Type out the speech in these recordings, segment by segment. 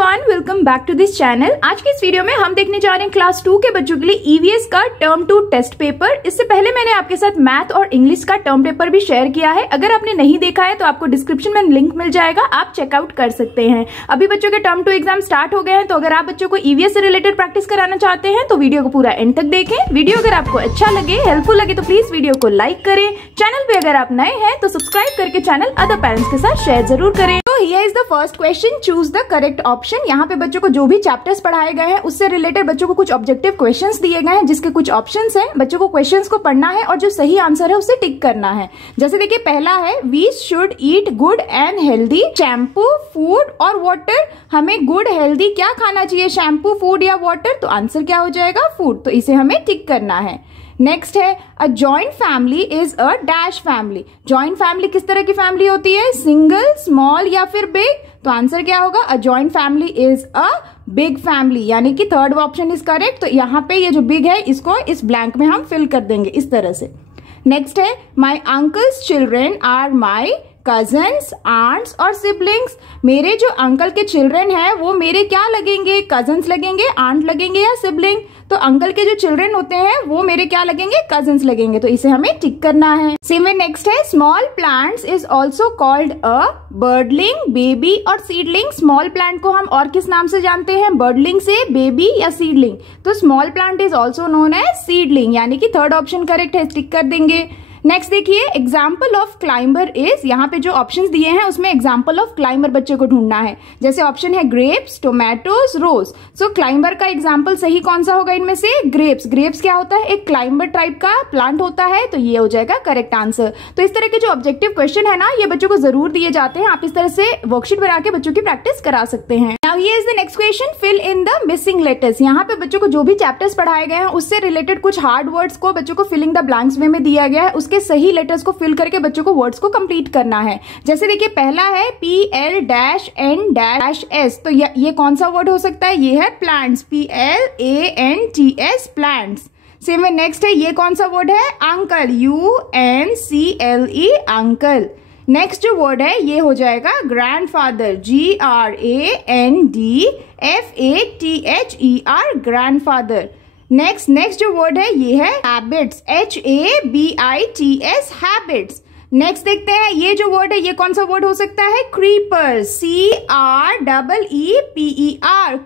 Everyone, welcome back to this channel. आज के इस वीडियो में हम देखने जा रहे हैं क्लास 2 के बच्चों के लिए ईवीएस का टर्म 2 टेस्ट पेपर। इससे पहले मैंने आपके साथ मैथ और इंग्लिश का टर्म पेपर भी शेयर किया है। अगर आपने नहीं देखा है तो आपको डिस्क्रिप्शन में लिंक मिल जाएगा, आप चेकआउट कर सकते हैं। अभी बच्चों के टर्म 2 एग्जाम स्टार्ट हो गए हैं, तो अगर आप बच्चों को ईवीएस से रिलेटेड प्रैक्टिस कराना चाहते हैं तो वीडियो को पूरा एंड तक देखें। वीडियो अगर आपको अच्छा लगे, हेल्पफुल लगे तो प्लीज वीडियो को लाइक करें। चैनल पे अगर आप नए हैं तो सब्सक्राइब करके चैनल अदर पेरेंट्स के साथ शेयर जरूर करें। तो here is the first question, choose the correct option. यहाँ पे बच्चों को जो भी चैप्टर्स पढ़ाए गए हैं उससे रिलेटेड बच्चों को कुछ ऑब्जेक्टिव क्वेश्चंस दिए गए हैं, जिसके कुछ ऑप्शंस हैं। बच्चों को क्वेश्चंस को पढ़ना है और जो सही आंसर है उसे टिक करना है। जैसे देखिए, पहला है we should eat good and healthy shampoo, food और वाटर। हमें गुड हेल्दी क्या खाना चाहिए, शैम्पू, फूड या वाटर? तो आंसर क्या हो जाएगा, फूड। तो इसे हमें टिक करना है। नेक्स्ट है a joint family is a dash family. Joint family किस तरह की फैमिली होती है, सिंगल, स्मॉल या फिर बिग? तो आंसर क्या होगा, a joint family is a big family, यानी कि थर्ड ऑप्शन इज करेक्ट। तो यहाँ पे ये जो बिग है इसको इस ब्लैंक में हम फिल कर देंगे इस तरह से। नेक्स्ट है my uncles children are my cousins, aunts और सिबलिंग्स। मेरे जो अंकल के चिल्ड्रन हैं वो मेरे क्या लगेंगे, कजन्स लगेंगे, आंट लगेंगे या सिबलिंग? तो अंकल के जो चिल्ड्रन होते हैं वो मेरे क्या लगेंगे, कजन्स लगेंगे। तो इसे हमें टिक करना है। सेम वे नेक्स्ट है small plants is also called a birdling, baby और सीडलिंग। स्मॉल प्लांट को हम और किस नाम से जानते हैं, बर्डलिंग से, बेबी या सीडलिंग? तो small plant is also known as seedling, यानी कि थर्ड ऑप्शन करेक्ट है, टिक कर देंगे। नेक्स्ट देखिए, एग्जाम्पल ऑफ क्लाइंबर इज, यहाँ पे जो ऑप्शंस दिए हैं उसमें एग्जाम्पल ऑफ क्लाइंबर बच्चे को ढूंढना है। जैसे ऑप्शन है ग्रेप्स, टोमेटोज, रोज। सो क्लाइंबर का एग्जाम्पल सही कौन सा होगा इनमें से, ग्रेप्स। ग्रेप्स क्या होता है, एक क्लाइंबर टाइप का प्लांट होता है, तो ये हो जाएगा करेक्ट आंसर। तो इस तरह के जो ऑब्जेक्टिव क्वेश्चन है ना, ये बच्चों को जरूर दिए जाते हैं। आप इस तरह से वर्कशीट बना के बच्चों की प्रैक्टिस करा सकते हैं। Now here is the next question, fill in the missing letters. यहाँ पे बच्चों को जो भी चैप्टर्स पढ़ाए गए हैं उससे रिलेटेड कुछ हार्ड वर्ड्स को बच्चों को फिलिंग द ब्लैंक्स वे में दिया गया है। उसके सही लेटर्स को फिल करके बच्चों को वर्ड्स को कंप्लीट करना है। जैसे देखिए, पहला है PL-N-S। तो ये कौन सा वर्ड हो सकता है, ये है plants, PLANTS, plants. Same way next है, ये कौन सा वर्ड है, अंकल, UNCLE, अंकल। नेक्स्ट जो वर्ड है ये हो जाएगा ग्रैंडफादर, GRANDFATHER, ग्रैंडफादर। नेक्स्ट जो वर्ड है ये है हैबिट्स, HABITS, हैबिट्स। नेक्स्ट देखते हैं, ये जो वर्ड है ये कौन सा वर्ड हो सकता है, क्रीपर, CREEPER,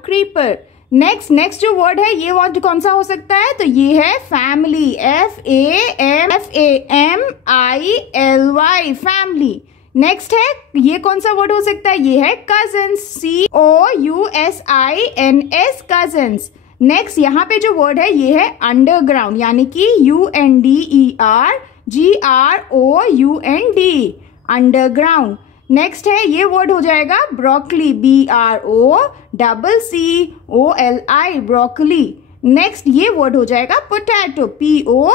क्रीपर। नेक्स्ट जो वर्ड है ये वर्ड कौन सा हो सकता है, तो ये है फैमिली, FAMILY, फैमिली। नेक्स्ट है, ये कौन सा वर्ड हो सकता है, ये है कजन्स, COUSINS, कजन्स। नेक्स्ट यहाँ पे जो वर्ड है ये है अंडरग्राउंड, यानी कि UNDERGROUND, अंडरग्राउंड। नेक्स्ट है, ये वर्ड हो जाएगा ब्रोकली, BROCCOLI, ब्रोकली। नेक्स्ट ये वर्ड हो जाएगा पोटैटो, POTATO,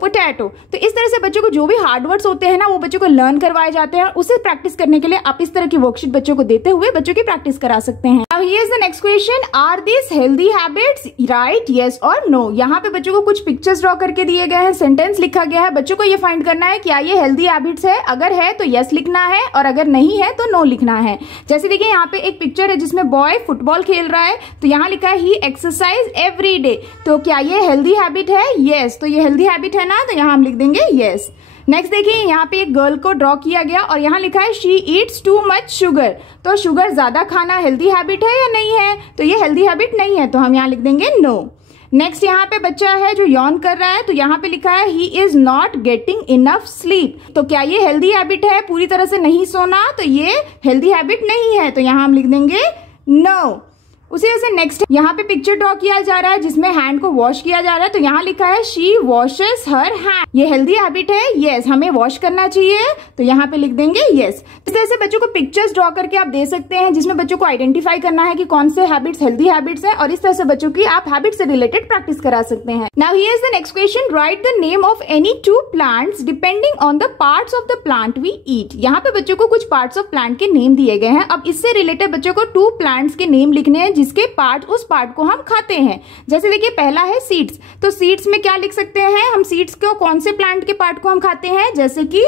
पोटैटो। तो इस तरह से बच्चों को जो भी हार्ड वर्ड्स होते हैं ना वो बच्चों को लर्न करवाए जाते हैं। उसे प्रैक्टिस करने के लिए आप इस तरह की वर्कशीट बच्चों को देते हुए बच्चों की प्रैक्टिस करा सकते हैं। Now here is the next question, are these healthy habits, right, yes or no? यहाँ पे बच्चों को कुछ पिक्चर्स ड्रॉ करके दिए गए हैं, सेंटेंस लिखा गया है। बच्चों को ये फाइंड करना है क्या ये हेल्दी हैबिट्स है। अगर है तो यस लिखना है और अगर नहीं है तो नो लिखना है। जैसे देखिए, यहाँ पे एक पिक्चर है जिसमें बॉय फुटबॉल खेल रहा है, तो यहाँ लिखा है ही एक्सरसाइज एवरी डे। तो क्या ये हेल्दी हैबिट है, यस। तो ये हेल्दी हैबिट है ना, तो यहाँ हम लिख देंगे यस। नेक्स्ट देखिए, यहाँ पे एक गर्ल को ड्रॉ किया गया और यहाँ लिखा है she Yeats too much sugar. तो शुगर ज्यादा खाना हेल्दी हैबिट है या नहीं है, तो ये हेल्दी हैबिट नहीं है, तो हम यहाँ लिख देंगे नो। नेक्स्ट यहाँ पे बच्चा है जो यॉन कर रहा है, तो यहाँ पे लिखा है he is not getting enough sleep. तो क्या ये हेल्दी हैबिट है, पूरी तरह से नहीं सोना? तो ये हेल्दी हैबिट नहीं है, तो यहाँ हम लिख देंगे नो। उसी वजह से नेक्स्ट यहाँ पे पिक्चर ड्रॉ किया जा रहा है जिसमें हैंड को वॉश किया जा रहा है, तो यहाँ लिखा है शी वॉशेस हर हैंड। ये हेल्दी हैबिट है, यस, हमें वॉश करना चाहिए, तो यहाँ पे लिख देंगे यस। इस तरह से बच्चों को पिक्चर्स ड्रॉ करके आप दे सकते हैं जिसमें बच्चों को आइडेंटिफाई करना है कि कौन से हैबिट्स हेल्दी हैबिट्स हैं, और इस तरह से बच्चों की आप हैबिट से रिलेटेड प्रैक्टिस करा सकते हैं। Now here is the next question, write the name of any two plants depending on the parts of the plant we eat. यहाँ पे बच्चों को कुछ पार्ट्स ऑफ प्लांट के नेम दिए गए हैं। अब इससे रिलेटेड बच्चों को 2 प्लांट्स के नेम लिखने हैं जिसके पार्ट उस पार्ट को हम खाते हैं। जैसे देखिए, पहला है सीड्स। तो सीड्स में क्या लिख सकते हैं हम, सीड्स को कौन से प्लांट के पार्ट को हम खाते हैं, जैसे कि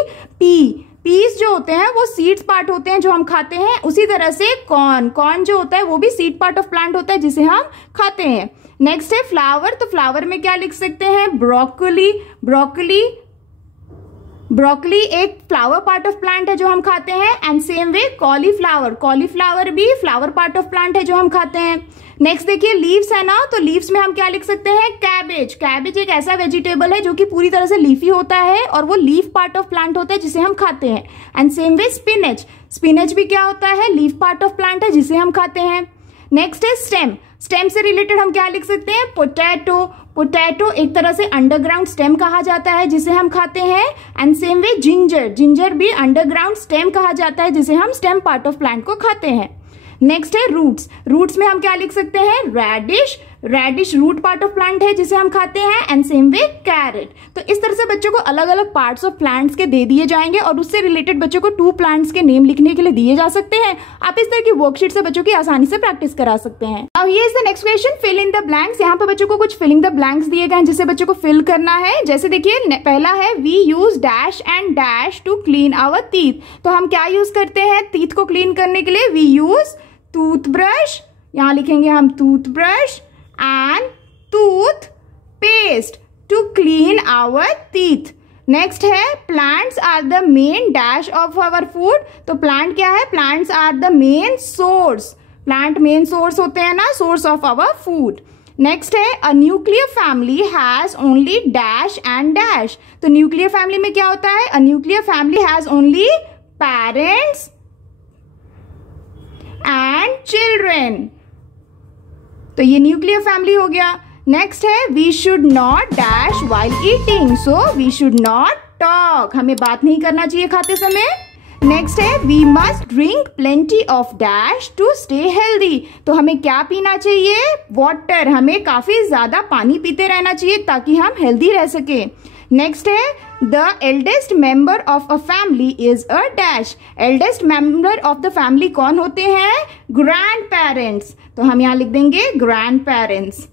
पीस जो होते हैं वो सीड्स पार्ट होते हैं जो हम खाते हैं। उसी तरह से कॉर्न जो होता है वो भी सीड पार्ट ऑफ प्लांट होता है जिसे हम खाते हैं। नेक्स्ट है फ्लावर, तो फ्लावर में क्या लिख सकते हैं, ब्रोकली। ब्रोकली एक फ्लावर पार्ट ऑफ प्लांट है जो हम खाते हैं। एंड सेम वे कॉलीफ्लावर भी फ्लावर पार्ट ऑफ प्लांट है जो हम खाते हैं। नेक्स्ट देखिए लीव्स है ना, तो लीव्स में हम क्या लिख सकते हैं, कैबेज एक ऐसा वेजिटेबल है जो कि पूरी तरह से लीफी होता है और वो लीफ पार्ट ऑफ प्लांट होता है जिसे हम खाते हैं। एंड सेम वे स्पिनच भी क्या होता है, लीफ पार्ट ऑफ प्लांट है जिसे हम खाते हैं। नेक्स्ट है स्टेम से रिलेटेड हम क्या लिख सकते हैं, पोटैटो एक तरह से अंडरग्राउंड स्टेम कहा जाता है जिसे हम खाते हैं। एंड सेम वे जिंजर भी अंडरग्राउंड स्टेम कहा जाता है जिसे हम स्टेम पार्ट ऑफ प्लांट को खाते हैं। नेक्स्ट है रूट्स में हम क्या लिख सकते हैं, radish root part of plant है जिसे हम खाते हैं। And same way carrot. तो इस तरह से बच्चों को अलग अलग पार्ट्स ऑफ प्लांट्स के दे दिए जाएंगे और उससे रिलेटेड बच्चों को 2 प्लांट्स के नेम लिखने के लिए दिए जा सकते हैं। आप इस तरह की वर्कशीट से बच्चों की आसानी से प्रैक्टिस करा सकते हैं। अब ये is the next question, fill in the blanks. यहाँ पे बच्चों को कुछ फिलिंग द ब्लैंक्स दिए गए हैं जिसे बच्चों को फिल करना है। जैसे देखिए पहला है we use dash and dash to clean our teeth. तो हम क्या यूज करते हैं टीथ को क्लीन करने के लिए, वी यूज टूथब्रश, यहां लिखेंगे हम toothbrush and toothpaste to clean our teeth. Next है plants are the main dash of our food. तो प्लांट क्या है, plants are the main source, plant main source होते हैं ना, source of our food. Next है a nuclear family has only dash and dash. तो nuclear family में क्या होता है, a nuclear family has only parents and children. तो ये न्यूक्लियर फैमिली हो गया। नेक्स्ट है we should not dash while eating, so we should not talk, हमें बात नहीं करना चाहिए खाते समय। नेक्स्ट है we must drink plenty of dash to stay healthy. तो हमें क्या पीना चाहिए, वाटर, हमें काफी ज्यादा पानी पीते रहना चाहिए ताकि हम हेल्दी रह सके। नेक्स्ट है the eldest member of a family is a dash. Eldest member of the family कौन होते हैं, ग्रैंड पेरेंट्स। तो हम यहाँ लिख देंगे ग्रैंड पेरेंट्स।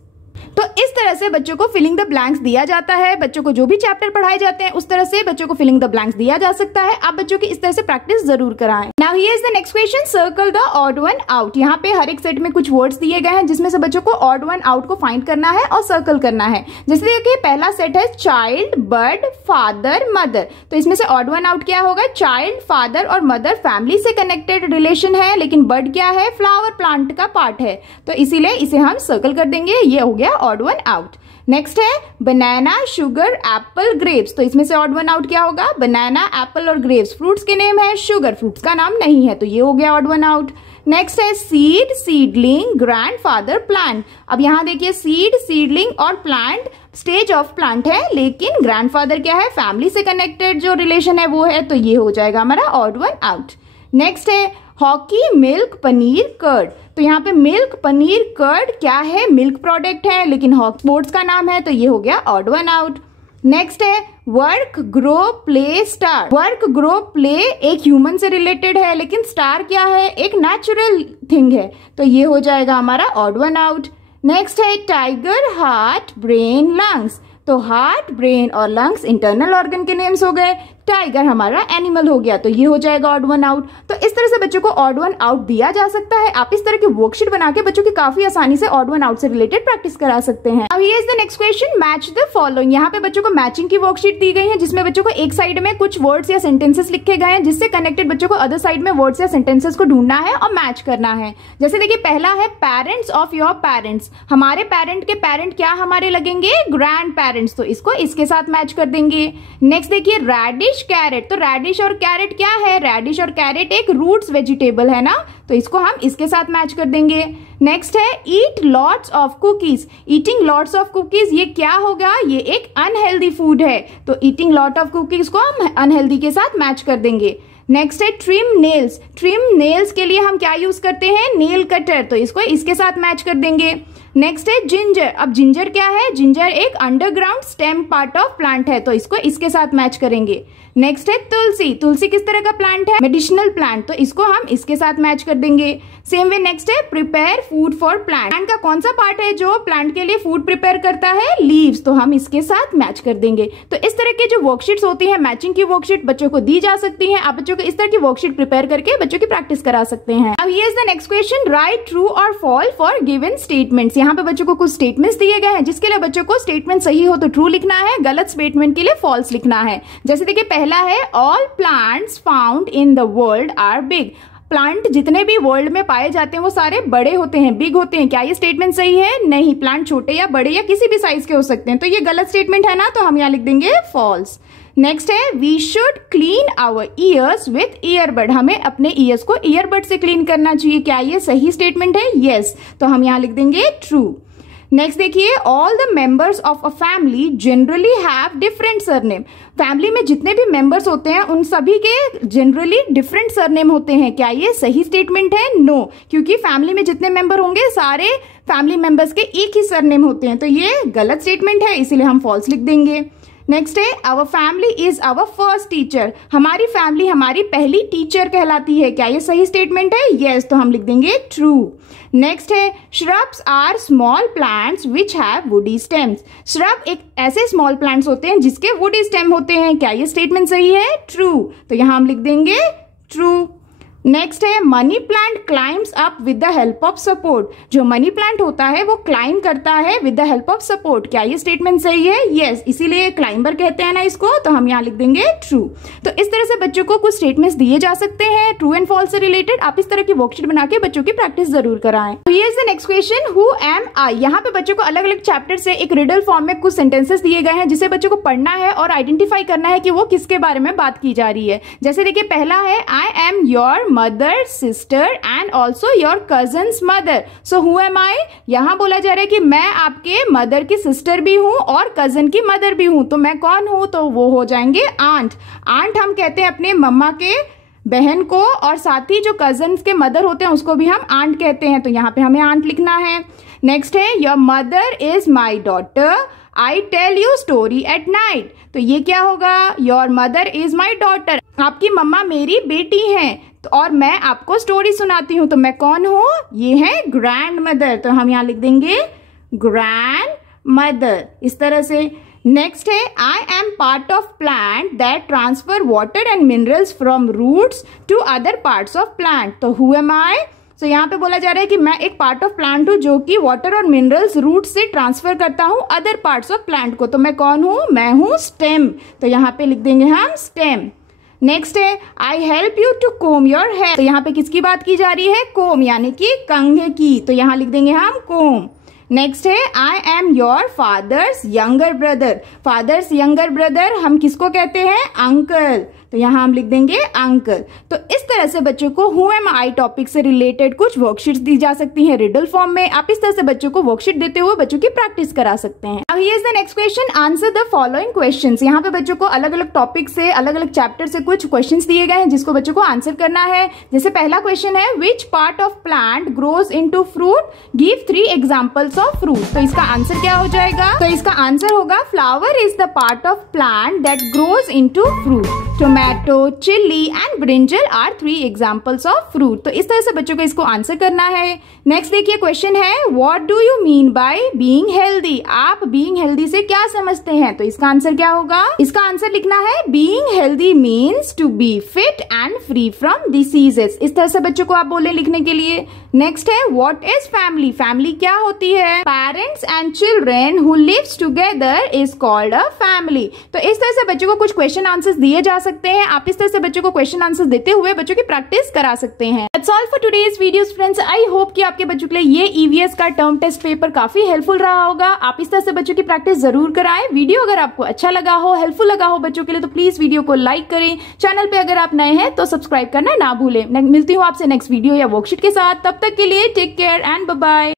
तो इस तरह से बच्चों को फिलिंग द ब्लैंक्स दिया जाता है। बच्चों को जो भी चैप्टर पढ़ाए जाते हैं उस तरह से बच्चों को फिलिंग द ब्लैंक्स दिया जा सकता है। आप बच्चों की इस तरह से प्रैक्टिस जरूर कराएं। Now here is the next question, circle the odd one out. यहाँ पे हर एक सेट में कुछ वर्ड्स दिए गए हैं जिसमें से बच्चों को ऑड वन आउट को फाइंड करना है और सर्कल करना है। जैसे देखिए पहला सेट है चाइल्ड, बर्ड, फादर, मदर। तो इसमें से ऑड वन आउट क्या होगा, चाइल्ड, फादर और मदर फैमिली से कनेक्टेड रिलेशन है, लेकिन बर्ड क्या है, फ्लावर प्लांट का पार्ट है, तो इसीलिए इसे हम सर्कल कर देंगे। ये हो गया ऑड वन आउट। नेक्स्ट है बनाना, शुगर, एप्पल, ग्रेप्स। तो इसमें से ऑड वन आउट क्या होगा, बनाना, एप्पल और ग्रेप्स फ्रूट्स के नेम है, शुगर फ्रूट्स का नाम नहीं है, तो ये हो गया ऑड वन आउट। नेक्स्ट है सीड, सीडलिंग, ग्रैंडफादर, प्लांट। अब यहाँ देखिए सीड, सीडलिंग और प्लांट स्टेज ऑफ प्लांट है, लेकिन ग्रैंडफादर क्या है, फैमिली से कनेक्टेड जो रिलेशन है वो है, तो ये हो जाएगा हमारा ऑड वन आउट। नेक्स्ट है हॉकी, मिल्क, पनीर, कर्ड। तो यहाँ पे मिल्क, पनीर, कर्ड क्या है, मिल्क प्रोडक्ट है, लेकिन हॉक स्पोर्ट्स का नाम है, तो ये हो गया ऑड वन आउट। नेक्स्ट है work, grow, play, star. Work, grow, play एक ह्यूमन से रिलेटेड है, लेकिन स्टार क्या है, एक नेचुरल थिंग है, तो ये हो जाएगा हमारा ऑड वन आउट। नेक्स्ट है टाइगर, हार्ट, ब्रेन, लंग्स। तो हार्ट, ब्रेन और लंग्स इंटरनल ऑर्गन के नेम्स हो गए, टाइगर हमारा एनिमल हो गया, तो ये हो जाएगा ऑड वन आउट। तो इस तरह से बच्चों को ऑड वन आउट दिया जा सकता है। आप इस तरह की वर्कशीट बना के बच्चों की काफी आसानी से ऑड वन आउट से रिलेटेड प्रैक्टिस करा सकते हैं। अब ये is the next question, match the following. यहाँ पे बच्चों को मैचिंग की वर्कशीट दी गई है जिसमें बच्चों को एक साइड में कुछ वर्ड्स या सेंटेंसेस लिखे गए हैं जिससे कनेक्टेड बच्चों को अदर साइड में वर्ड्स या सेंटेंसेस को ढूंढना है और मैच करना है। जैसे देखिए पहला है पेरेंट्स ऑफ योर पेरेंट्स। हमारे पेरेंट के पेरेंट क्या हमारे लगेंगे, ग्रैंड पेरेंट्स, तो इसको इसके साथ मैच कर देंगे। नेक्स्ट देखिए रेडिश, कैरेट। तो रेडिश और कैरेट क्या है, रेडिश और कैरेट एक रूट्स वेजिटेबल है ना, तो इसको हम इसके साथ मैच कर देंगे। नेक्स्ट है eat lots of cookies. Eating lots of cookies ये क्या होगा, ये एक अनहेल्दी फूड है, तो ईटिंग लॉट ऑफ कुकीज को हम अनहेल्दी के साथ मैच कर देंगे। नेक्स्ट है ट्रिम नेल्स। ट्रिम नेल्स के लिए हम क्या यूज करते हैं, नेल कटर, तो इसको इसके साथ मैच कर देंगे। नेक्स्ट है जिंजर। अब जिंजर क्या है, जिंजर एक underground stem part of plant है, तो इसको इसके साथ मैच करेंगे। नेक्स्ट है तुलसी। तुलसी किस तरह का प्लांट है, मेडिसिनल प्लांट, तो इसको हम इसके साथ मैच कर देंगे। सेम वे नेक्स्ट है prepare food for plant. Plant का कौन सा पार्ट है जो प्लांट के लिए फूड प्रिपेयर करता है, लीव्स, तो हम इसके साथ मैच कर देंगे। तो इस तरह की जो वर्कशीट्स होती है मैचिंग की वर्कशीट बच्चों को दी जा सकती है। आप बच्चों बच्चों को इस तरह की वर्कशीट प्रिपेयर करके बच्चों की प्रैक्टिस करा सकते हैं। अब here is the next question, right true और फॉल्स फॉर गिवन स्टेटमेंट्स। यहाँ पे बच्चों को कुछ स्टेटमेंट्स दिए गए हैं जिसके लिए बच्चों को स्टेटमेंट सही हो तो ट्रू लिखना है, गलत स्टेटमेंट के लिए फॉल्स लिखना है। जैसे देखिए पहला है, all plants found in the world are big. Plant जितने भी वर्ल्ड में पाए जाते हैं वो सारे बड़े होते हैं, बिग होते हैं। क्या ये स्टेटमेंट सही है? नहीं, प्लांट छोटे या बड़े या किसी भी साइज के हो सकते हैं, तो ये गलत स्टेटमेंट है ना, तो हम यहाँ लिख देंगे फॉल्स। नेक्स्ट है, we should clean our ears with earbud. हमें अपने ईयर्स को ईयरबड से क्लीन करना चाहिए। क्या ये सही स्टेटमेंट है? यस, तो हम यहाँ लिख देंगे ट्रू। नेक्स्ट देखिए, all the members of a family generally have different surname. Family में जितने भी मेंबर्स होते हैं उन सभी के जनरली डिफरेंट सरनेम होते हैं। क्या ये सही स्टेटमेंट है? नो, क्योंकि फैमिली में जितने मेंबर होंगे सारे फैमिली मेंबर्स के एक ही सरनेम होते हैं, तो ये गलत स्टेटमेंट है, इसीलिए हम फॉल्स लिख देंगे। नेक्स्ट है, our family is our first teacher. हमारी फैमिली हमारी पहली टीचर कहलाती है। क्या ये सही स्टेटमेंट है? यस, तो हम लिख देंगे ट्रू। नेक्स्ट है, shrubs are small plants which have woody stems. Shrub एक ऐसे स्मॉल प्लांट्स होते हैं जिसके वुडी स्टेम होते हैं। क्या ये स्टेटमेंट सही है? ट्रू, तो यहां हम लिख देंगे ट्रू। नेक्स्ट है, money plant climbs up with the help of support. जो मनी प्लांट होता है वो क्लाइम करता है with the help of support. क्या ये स्टेटमेंट सही है? यस, इसीलिए क्लाइंबर कहते हैं ना इसको, तो हम यहाँ लिख देंगे ट्रू। तो इस तरह से बच्चों को कुछ स्टेटमेंट्स दिए जा सकते हैं ट्रू एंड फॉल्स से रिलेटेड। आप इस तरह की वर्कशीट बना के बच्चों की प्रैक्टिस जरूर कराएं। Here is the next question, who am I. यहाँ पे बच्चों को अलग अलग चैप्टर से एक रिडल फॉर्म में कुछ सेंटेंसेस दिए गए हैं जिसे बच्चों को पढ़ना है और आइडेंटिफाई करना है कि वो किसके बारे में बात की जा रही है। जैसे देखिए पहला है, I am your mother sister and also your cousins mother. So who am I. यहां बोला जा रहा है कि मैं आपके मदर की सिस्टर भी हूं और कजन की मदर भी हूं, तो मैं कौन हूं? तो वो हो जाएंगे आंट। आंट हम कहते हैं अपने मम्मा के बहन को, और साथ ही जो कजन्स के मदर होते हैं उसको भी हम आंट कहते हैं, तो यहाँ पे हमें आंट लिखना है। नेक्स्ट है, your mother is my daughter I tell you story at night. तो ये क्या होगा? Your mother is my daughter, आपकी मम्मा मेरी बेटी हैं और मैं आपको स्टोरी सुनाती हूं, तो मैं कौन हूं? ये है ग्रैंड मदर, तो हम यहां लिख देंगे ग्रैंड मदर, इस तरह से। नेक्स्ट है, I am part of plant that transfer water and minerals from roots to other parts of plant. तो हु एम आई। सो यहाँ पे बोला जा रहा है कि मैं एक पार्ट ऑफ प्लांट हूं जो कि वाटर और मिनरल्स रूट से ट्रांसफर करता हूं अदर पार्ट्स ऑफ प्लांट को, तो मैं कौन हूं? मैं हूं स्टेम, तो यहाँ पे लिख देंगे हम स्टेम। नेक्स्ट है, I help you to comb your hair. तो यहाँ पे किसकी बात की जा रही है? कोम यानी कि कंघे की, तो यहाँ लिख देंगे हम कोम। नेक्स्ट है, I am your fathers younger brother. Fathers younger brother हम किसको कहते हैं? अंकल, तो यहाँ हम लिख देंगे अंकल। तो इस तरह से बच्चों को हु एम आई टॉपिक से रिलेटेड कुछ वर्कशीट्स दी जा सकती हैं रिडल फॉर्म में। आप इस तरह से बच्चों को वर्कशीट देते हुए बच्चों की प्रैक्टिस करा सकते हैं। अब here is the next question, answer the following questions. यहाँ पे बच्चों को अलग अलग टॉपिक से अलग अलग चैप्टर से कुछ क्वेश्चंस दिए गए हैं जिसको बच्चों को आंसर करना है। जैसे पहला क्वेश्चन है, which part of plant grows into fruit, give 3 examples of fruit. तो इसका आंसर क्या हो जाएगा? तो इसका आंसर होगा, flower is the part of plant that grows into fruit. Tomato, chilli and brinjal are 3 examples of fruit. तो इस तरह से बच्चों को इसको आंसर करना है। नेक्स्ट देखिए क्वेश्चन है, what do you mean by being healthy. आप बीइंग हेल्दी से क्या समझते हैं? तो इसका आंसर क्या होगा? इसका आंसर लिखना है, being healthy means to be fit and free from diseases. इस तरह से बच्चों को आप बोले लिखने के लिए। नेक्स्ट है, व्हाट इज फैमिली। फैमिली क्या होती है? Parents and children who lives together is called a family. तो इस तरह से बच्चों को कुछ क्वेश्चन आंसर्स दिए जा सकते हैं। आप इस तरह से बच्चों को क्वेश्चन आंसर देते हुए बच्चों की प्रैक्टिस करा सकते हैं। That's all for today's videos friends. I hope कि आपके बच्चों के लिए ये EVS का टर्म टेस्ट पेपर काफी हेल्पफुल रहा होगा। आप इस तरह से बच्चों की प्रैक्टिस जरूर कराएं। वीडियो अगर आपको अच्छा लगा हो, हेल्पफुल लगा हो बच्चों के लिए, तो प्लीज वीडियो को लाइक करें। चैनल पे अगर आप नए हैं तो सब्सक्राइब करना ना भूलें। मिलती हूँ आपसे नेक्स्ट वीडियो या वर्कशीट के साथ। तब तक के लिए take care and bye bye.